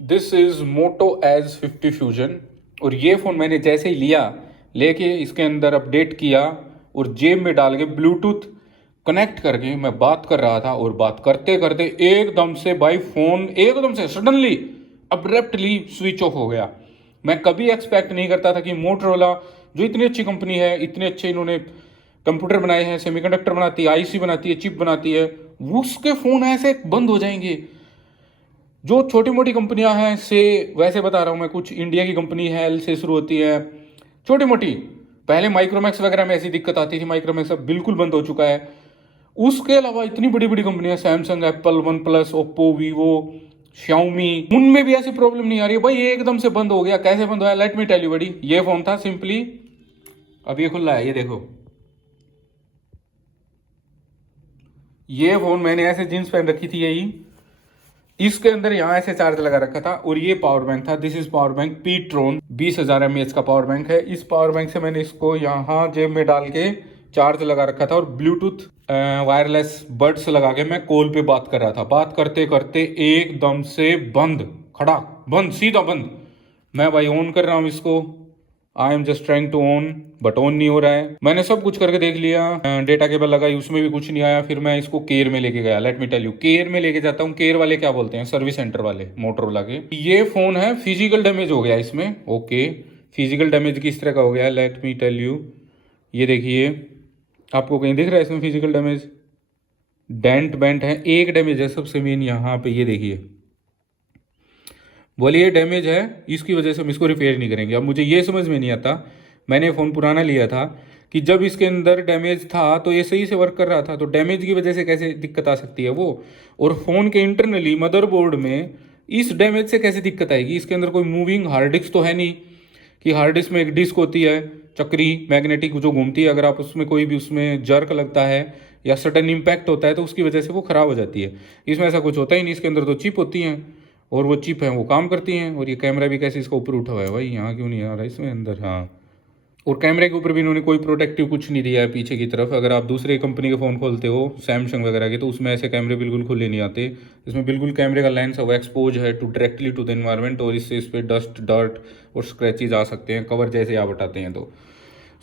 This is Moto Edge 50 fusion. और ये phone मैंने जैसे ही लिया, लेके इसके अंदर अपडेट किया और जेब में डाल के ब्लूटूथ कनेक्ट करके मैं बात कर रहा था, और बात करते करते एकदम से भाई फ़ोन एकदम से सडनली अब्रप्टली स्विच ऑफ हो गया। मैं कभी एक्सपेक्ट नहीं करता था कि मोटरोला जो इतनी अच्छी कंपनी है, इतने अच्छे इन्होंने कंप्यूटर बनाए हैं, सेमीकंडक्टर बनाती है, आईसी बनाती है, चिप बनाती है, उसके फ़ोन ऐसे बंद हो जाएंगे। जो छोटी मोटी कंपनियां हैं से वैसे बता रहा हूँ मैं, कुछ इंडिया की कंपनी है, एल से शुरू होती है, छोटी मोटी। पहले माइक्रोमैक्स वगैरह में ऐसी दिक्कत आती थी, माइक्रोमैक्स अब बिल्कुल बंद हो चुका है। उसके अलावा इतनी बड़ी बड़ी कंपनियां, Samsung, Apple, one plus, Oppo, Vivo, Xiaomi, उनमें भी ऐसी प्रॉब्लम नहीं आ रही है। भाई ये एकदम से बंद हो गया, कैसे बंद हुआ? लेट मी टेल यू बड़ी। ये फोन था सिंपली, अब ये खुला है, ये देखो। ये फोन मैंने ऐसे जींस पहन रखी थी यही, इसके अंदर यहाँ ऐसे चार्ज लगा रखा था, और ये पावर बैंक था। This is power bank Ptron, 20,000 mAh का पावर बैंक है। इस पावर बैंक से मैंने इसको यहाँ जेब में डाल के चार्ज लगा रखा था, और ब्लूटूथ वायरलेस बड्स लगा के मैं कॉल पे बात कर रहा था। बात करते करते एकदम से बंद, खड़ा बंद, सीधा बंद। मैं भाई ऑन कर रहा हूँ इसको, I am just trying to on, but on नहीं हो रहा है। मैंने सब कुछ करके देख लिया, डेटा केबल लगाई, उसमें भी कुछ नहीं आया। फिर मैं इसको केयर में लेके गया। Let me tell you, care में लेके जाता हूँ। केयर वाले क्या बोलते हैं? सर्विस सेंटर वाले, मोटरोला के। ये फोन है, फिजिकल डैमेज हो गया इसमें। ओके, फिजिकल डैमेज किस तरह का हो गया? Let me tell you. ये देखिए, आपको कहीं दिख रहा है इसमें फिजिकल डैमेज? डेंट बेंट है, एक डैमेज है सबसे मेन यहाँ पे, ये देखिए। बोलिए डैमेज है, इसकी वजह से हम इसको रिपेयर नहीं करेंगे। अब मुझे ये समझ में नहीं आता, मैंने फ़ोन पुराना लिया था, कि जब इसके अंदर डैमेज था तो ये सही से वर्क कर रहा था, तो डैमेज की वजह से कैसे दिक्कत आ सकती है वो? और फ़ोन के इंटरनली मदरबोर्ड में इस डैमेज से कैसे दिक्कत आएगी? इसके अंदर कोई मूविंग हार्ड डिस्क तो है नहीं, कि हार्ड डिस्क में एक डिस्क होती है चक्री मैग्नेटिक जो घूमती है, अगर आप उसमें कोई भी उसमें जर्क लगता है या सडन इम्पैक्ट होता है तो उसकी वजह से वो ख़राब हो जाती है। इसमें ऐसा कुछ होता ही नहीं, इसके अंदर तो चिप होती हैं, और वो चिप है वो काम करती हैं। और ये कैमरा भी कैसे इसका ऊपर उठा हुआ है भाई, यहाँ क्यों नहीं आ रहा इसमें अंदर? हाँ, और कैमरे के ऊपर भी इन्होंने कोई प्रोटेक्टिव कुछ नहीं दिया है पीछे की तरफ। अगर आप दूसरे कंपनी के फ़ोन खोलते हो, सैमसंग वगैरह के, तो उसमें ऐसे कैमरे बिल्कुल खुले नहीं आते। इसमें बिल्कुल कैमरे का लेंस है वो एक्सपोज है to directly to the environment, और इससे इस पर डस्ट, डर्ट और स्क्रैचेज आ सकते हैं, कवर जैसे आप हटाते हैं तो।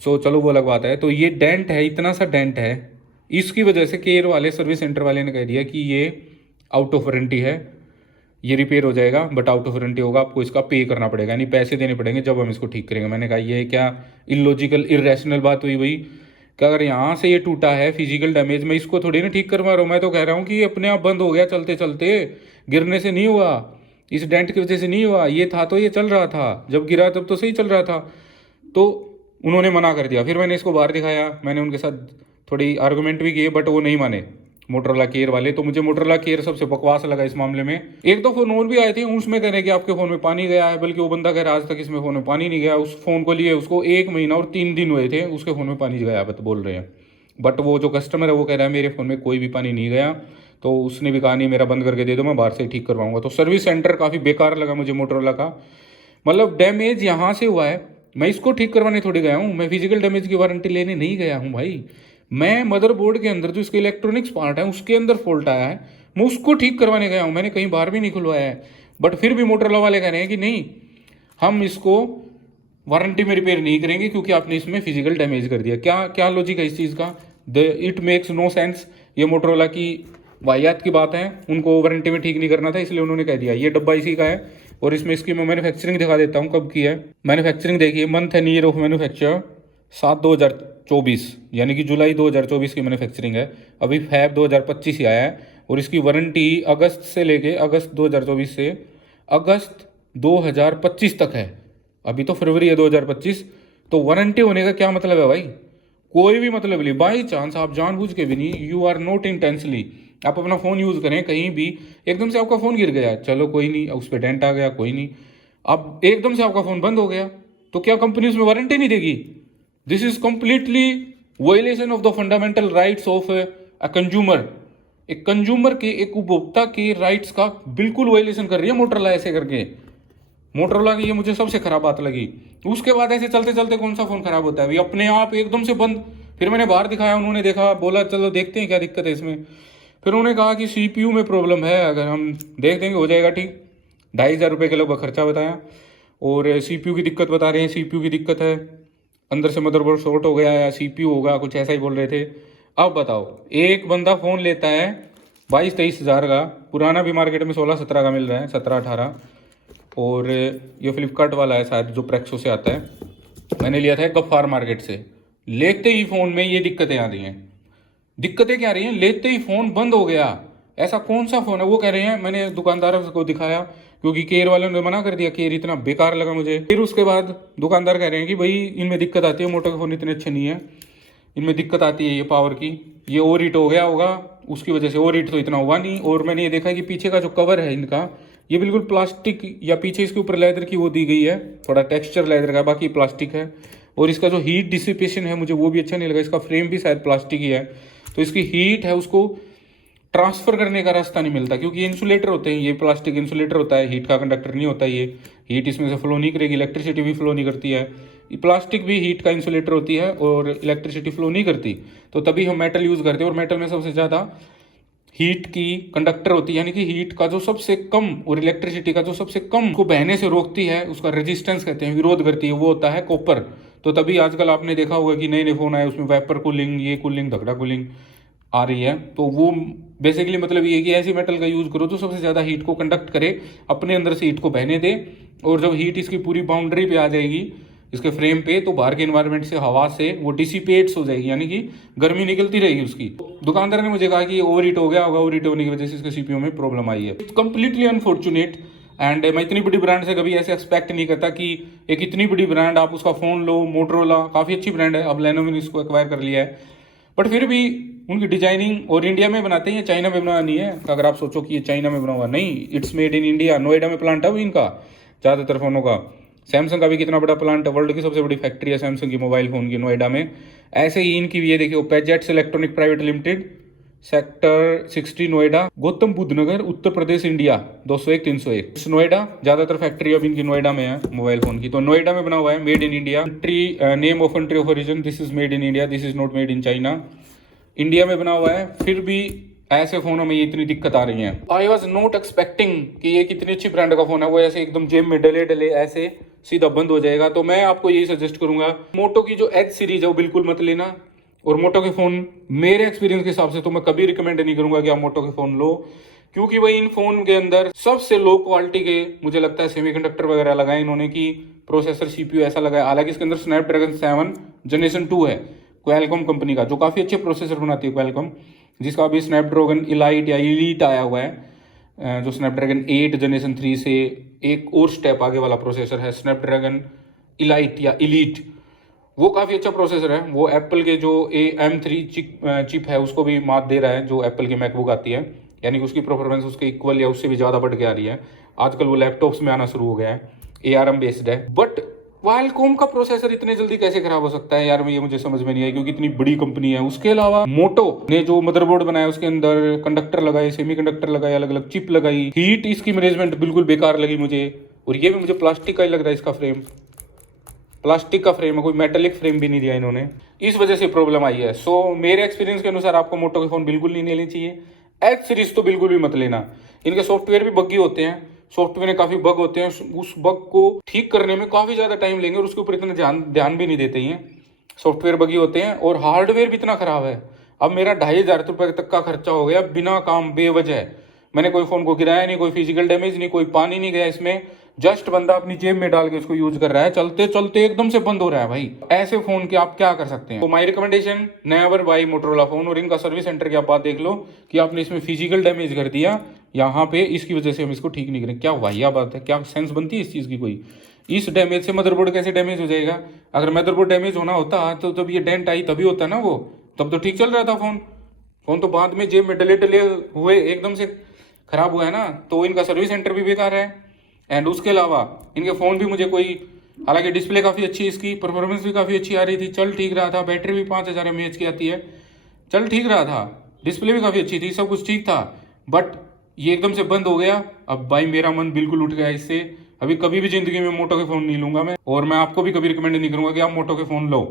सो चलो वो अलग बात है। तो ये डेंट है, इतना सा डेंट है, इसकी वजह से केयर वाले, सर्विस सेंटर वाले ने कह दिया कि ये आउट ऑफ वारंटी है, ये रिपेयर हो जाएगा बट आउट ऑफ वारंटी होगा, आपको इसका पे करना पड़ेगा, यानी पैसे देने पड़ेंगे जब हम इसको ठीक करेंगे। मैंने कहा ये क्या इलॉजिकल, इरेशनल बात हुई भाई? कि अगर यहाँ से ये टूटा है फिजिकल डैमेज, मैं इसको थोड़ी ना ठीक करवा रहा हूँ। मैं तो कह रहा हूँ कि ये अपने आप बंद हो गया चलते चलते, गिरने से नहीं हुआ, इस डेंट की वजह से नहीं हुआ। ये था तो ये चल रहा था, जब गिरा तब तो सही चल रहा था। तो उन्होंने मना कर दिया। फिर मैंने इसको बाहर दिखाया, मैंने उनके साथ थोड़ी आर्गूमेंट भी किए, बट वो नहीं माने मोटरोला केयर वाले। तो मुझे मोटरोला केयर सबसे बकवास लगा इस मामले में। एक दो फोन और भी आए थे, उसमें कह रहे कि आपके फ़ोन में पानी गया है, बल्कि वो बंदा कह रहा आज तक इसमें फ़ोन में पानी नहीं गया। उस फ़ोन को लिए उसको 1 महीना और 3 दिन हुए थे, उसके फ़ोन में पानी गया बोल रहे हैं। बट वो जो कस्टमर है वो कह रहा है मेरे फ़ोन में कोई भी पानी नहीं गया। तो उसने भी कहा नहीं मेरा बंद करके दे दो, मैं बाहर से ही ठीक करवाऊंगा। तो सर्विस सेंटर काफ़ी बेकार लगा मुझे मोटरोला का। मतलब डैमेज यहाँ से हुआ है, मैं इसको ठीक करवाने थोड़ी गया हूँ, मैं फिजिकल डैमेज की वारंटी लेने नहीं गया हूँ भाई। मैं मदरबोर्ड के अंदर जो इसके इलेक्ट्रॉनिक्स पार्ट है उसके अंदर फॉल्ट आया है, मैं उसको ठीक करवाने गया हूँ, मैंने कहीं बाहर भी नहीं खुलवाया है। बट फिर भी मोटरोला वाले कह रहे हैं कि नहीं, हम इसको वारंटी में रिपेयर नहीं करेंगे क्योंकि आपने इसमें फिजिकल डैमेज कर दिया। क्या क्या लॉजिक है इस चीज़ का? It makes no sense. ये मोटरोला की वाहियात की बात है, उनको वारंटी में ठीक नहीं करना था, इसलिए उन्होंने कह दिया। ये डब्बा इसी का है, और इसमें इसकी मैं मैन्युफैक्चरिंग दिखा देता हूँ कब की है। मैन्युफैक्चरिंग देखिए, month and year of manufacture 7/2024, यानी कि जुलाई 2024 की मैन्युफैक्चरिंग है। अभी फैब 2025 ही आया है, और इसकी वारंटी अगस्त से लेके अगस्त 2024 से अगस्त 2025 तक है। अभी तो फरवरी है 2025, तो वारंटी होने का क्या मतलब है भाई? कोई भी मतलब नहीं। बाई चांस आप जानबूझ के भी नहीं, यू आर नॉट इंटेंशनली, आप अपना फ़ोन यूज़ करें कहीं भी, एकदम से आपका फ़ोन गिर गया, चलो कोई नहीं, उस पर डेंट आ गया, कोई नहीं। अब एकदम से आपका फ़ोन बंद हो गया, तो क्या कंपनी उसमें वारंटी नहीं देगी? This is completely violation of the fundamental rights of a consumer. एक कंज्यूमर के, एक उपभोक्ता के राइट्स का बिल्कुल वायलेशन कर रही है मोटरोला ऐसे करके। मोटरोला की ये मुझे सबसे खराब बात लगी। उसके बाद ऐसे चलते चलते कौन सा फ़ोन खराब होता है भाई, अपने आप एकदम से बंद। फिर मैंने बाहर दिखाया, उन्होंने देखा, बोला चलो देखते हैं क्या दिक्कत है इसमें। फिर उन्होंने कहा कि सीपीयू में प्रॉब्लम है, अगर हम देख देंगे हो जाएगा ठीक। ₹2500 के लगभग खर्चा बताया। और CPU की दिक्कत बता रहे हैं, CPU की दिक्कत है, अंदर से मदरबोर्ड शॉर्ट हो गया या CPU होगा, कुछ ऐसा ही बोल रहे थे। अब बताओ, एक बंदा फ़ोन लेता है 22-23 हज़ार का, पुराना भी मार्केट में 16-17 का मिल रहा है, 17-18। और ये फ्लिपकार्ट वाला है शायद, जो प्रेक्सो से आता है। मैंने लिया था गफ्फार मार्केट से। लेते ही फ़ोन में ये दिक्कतें आ रही हैं। दिक्कतें क्या आ रही हैं, लेते ही फ़ोन बंद हो गया। ऐसा कौन सा फ़ोन है? वो कह रहे हैं, मैंने दुकानदार को दिखाया क्योंकि केयर वालों ने मना कर दिया, केयर इतना बेकार लगा मुझे। फिर उसके बाद दुकानदार कह रहे हैं कि भाई इनमें दिक्कत आती है, मोटो के फ़ोन इतने अच्छे नहीं है, इनमें दिक्कत आती है ये पावर की, ये ओवर हीट हो गया होगा, उसकी वजह से। ओवर हीट तो इतना हुआ नहीं। और मैंने ये देखा कि पीछे का जो कवर है इनका, ये बिल्कुल प्लास्टिक, या पीछे इसके ऊपर लेदर की वो दी गई है, थोड़ा टेक्सचर लेदर का, बाकी प्लास्टिक है। और इसका जो हीट डिसिपेशन है मुझे वो भी अच्छा नहीं लगा। इसका फ्रेम भी शायद प्लास्टिक ही है, तो इसकी हीट है उसको ट्रांसफर करने का रास्ता नहीं मिलता, क्योंकि ये इंसुलेटर होते हैं, ये प्लास्टिक इंसुलेटर होता है, हीट का कंडक्टर नहीं होता ये। हीट इसमें से फ्लो नहीं करेगी, इलेक्ट्रिसिटी भी फ्लो नहीं करती है। ये प्लास्टिक भी हीट का इंसुलेटर होती है और इलेक्ट्रिसिटी फ्लो नहीं करती, तो तभी हम मेटल यूज़ करते हैं। और मेटल में सबसे ज़्यादा हीट की कंडक्टर होती है, यानी कि हीट का जो सबसे कम और इलेक्ट्रिसिटी का जो सबसे कम को बहने से रोकती है, उसका रेजिस्टेंस कहते हैं, विरोध करती है, वो होता है कॉपर। तो तभी आजकल आपने देखा होगा कि नए नए फ़ोन आए, उसमें वेपर कूलिंग, ये कूलिंग, धकड़ा कूलिंग आ रही है। तो वो बेसिकली मतलब ये है कि ऐसी मेटल का यूज़ करो जो सबसे ज़्यादा हीट को कंडक्ट करे, अपने अंदर से हीट को बहने दे। और जब हीट इसकी पूरी बाउंड्री पे आ जाएगी, इसके फ्रेम पे, तो बाहर के इन्वायरमेंट से, हवा से वो डिसिपेट्स हो जाएगी, यानी कि गर्मी निकलती रहेगी उसकी। दुकानदार ने मुझे कहा कि ओवर हीट हो गया होगा, ओवर हीट होने की वजह से इसके CPU में प्रॉब्लम आई है। Completely unfortunate. एंड मैं इतनी बड़ी ब्रांड से कभी ऐसे एक्सपेक्ट नहीं करता कि एक इतनी बड़ी ब्रांड, आप उसका फ़ोन लो, मोटरोला काफ़ी अच्छी ब्रांड है, अब लेनोवो ने इसको एक्वायर कर लिया है, बट फिर भी उनकी डिजाइनिंग, और इंडिया में बनाते हैं, चाइना में बना नहीं है। अगर आप सोचो कि ये चाइना में बना हुआ, नहीं, it's made in India. Noida में प्लांट है वो इनका ज़्यादातर फ़ोनों का। सैमसंग का भी कितना बड़ा प्लांट है, वर्ल्ड की सबसे बड़ी फैक्ट्री है सैमसंग की मोबाइल फ़ोन की, नोएडा में। ऐसे ही इनकी भी, ये देखिए, पैजेट्स electronic private limited, sector 60, Noida, Gautam Buddh Nagar, Uttar Pradesh, India, 201-301 Noida. ज़्यादातर फैक्ट्री अब इनकी नोएडा में है मोबाइल फ़ोन की। तो नोएडा में बना हुआ है, made in India. Country, name of country of origin, this is made in India, this is not made in China. India में बना हुआ है, फिर भी ऐसे फ़ोनों में ये इतनी दिक्कत आ रही है। आई वॉज नॉट एक्सपेक्टिंग कि ये कितनी अच्छी ब्रांड का फ़ोन है, वो ऐसे एकदम जेब में डले डले ऐसे सीधा बंद हो जाएगा। तो मैं आपको यही सजेस्ट करूंगा, मोटो की जो एज सीरीज है वो बिल्कुल मत लेना। और मोटो के फ़ोन मेरे एक्सपीरियंस के हिसाब से तो मैं कभी रिकमेंड नहीं करूंगा कि आप मोटो के फ़ोन लो, क्योंकि वही इन फ़ोन के अंदर सबसे लो क्वालिटी के, मुझे लगता है, सेमीकंडक्टर वगैरह लगाए इन्होंने, कि प्रोसेसर CPU ऐसा लगाया। हालांकि इसके अंदर स्नैपड्रैगन 7 जनरेशन 2 है, क्वालकॉम कंपनी का, जो काफ़ी अच्छे प्रोसेसर बनाती है क्वालकॉम, जिसका अभी स्नैपड्रैगन इलाइट या इलीट आया हुआ है, जो स्नैपड्रैगन 8 जनरेशन 3 से एक और स्टेप आगे वाला प्रोसेसर है, स्नैपड्रैगन इलाइट या इलीट। वो काफ़ी अच्छा प्रोसेसर है। वो एप्पल के जो M3 चिप है उसको भी मात दे रहा है, जो एप्पल की मैकबुक आती है, यानी कि उसकी परफॉर्मेंस उसके इक्वल या उससे भी ज़्यादा बढ़ के आ रही है। आजकल वो लैपटॉप्स में आना शुरू हो गया है, ARM बेस्ड है। बट क्वालकॉम का प्रोसेसर इतने जल्दी कैसे खराब हो सकता है यार, ये मुझे समझ में नहीं आई, क्योंकि इतनी बड़ी कंपनी है। उसके अलावा मोटो ने जो मदरबोर्ड बनाया, उसके अंदर कंडक्टर लगाए, सेमीकंडक्टर लगाए, अलग अलग चिप लगाई, हीट इसकी मैनेजमेंट बिल्कुल बेकार लगी मुझे। और ये भी मुझे प्लास्टिक का ही लग रहा है, इसका फ्रेम प्लास्टिक का फ्रेम है, कोई मेटेलिक फ्रेम भी नहीं दिया इन्होंने, इस वजह से प्रॉब्लम आई है। सो मेरे एक्सपीरियंस के अनुसार आपको मोटो के फ़ोन बिल्कुल नहीं लेने चाहिए। एच सीरीज तो बिल्कुल भी मत लेना। इनके सॉफ्टवेयर भी बग्गी होते हैं, सॉफ्टवेयर में काफ़ी बग होते हैं, उस बग को ठीक करने में काफ़ी ज़्यादा टाइम लेंगे और उसके ऊपर इतना ध्यान भी नहीं देते हैं। सॉफ्टवेयर बगी होते हैं और हार्डवेयर भी इतना ख़राब है। अब मेरा 2500 तक का खर्चा हो गया बिना काम, बेवजह। मैंने कोई फ़ोन को गिराया नहीं, कोई फिजिकल डैमेज नहीं, कोई पानी नहीं गया इसमें, जस्ट बंदा अपनी जेब में डाल के इसको यूज कर रहा है, चलते चलते एकदम से बंद हो रहा है। भाई ऐसे फोन के आप क्या कर सकते हैं। तो my recommendation, never buy Motorola phone. और इनका सर्विस सेंटर की आप बात देख लो कि आपने इसमें फिजिकल डैमेज कर दिया यहाँ पे, इसकी वजह से हम इसको ठीक नहीं करें। क्या वाहिया बात है, क्या सेंस बनती है इस चीज़ की कोई। इस डैमेज से मदरबोर्ड कैसे डैमेज हो जाएगा? अगर मदरबोर्ड डैमेज होना होता तो तब ये डेंट आई तभी होता ना, वो तब तो ठीक चल रहा था फोन तो बाद में जेब में डले डले हुए एकदम से खराब हुआ है ना। तो इनका सर्विस सेंटर भी बेकार है। एंड उसके अलावा इनके फ़ोन भी मुझे कोई, हालांकि डिस्प्ले काफ़ी अच्छी, इसकी परफॉर्मेंस भी काफ़ी अच्छी आ रही थी, चल ठीक रहा था, बैटरी भी 5000 mAh की आती है, चल ठीक रहा था, डिस्प्ले भी काफ़ी अच्छी थी, सब कुछ ठीक था। बट ये एकदम से बंद हो गया। अब भाई मेरा मन बिल्कुल उठ गया इससे। अभी कभी भी ज़िंदगी में मोटो के फ़ोन नहीं लूँगा मैं, और मैं आपको भी कभी रिकमेंड नहीं करूँगा कि आप मोटो के फ़ोन लो।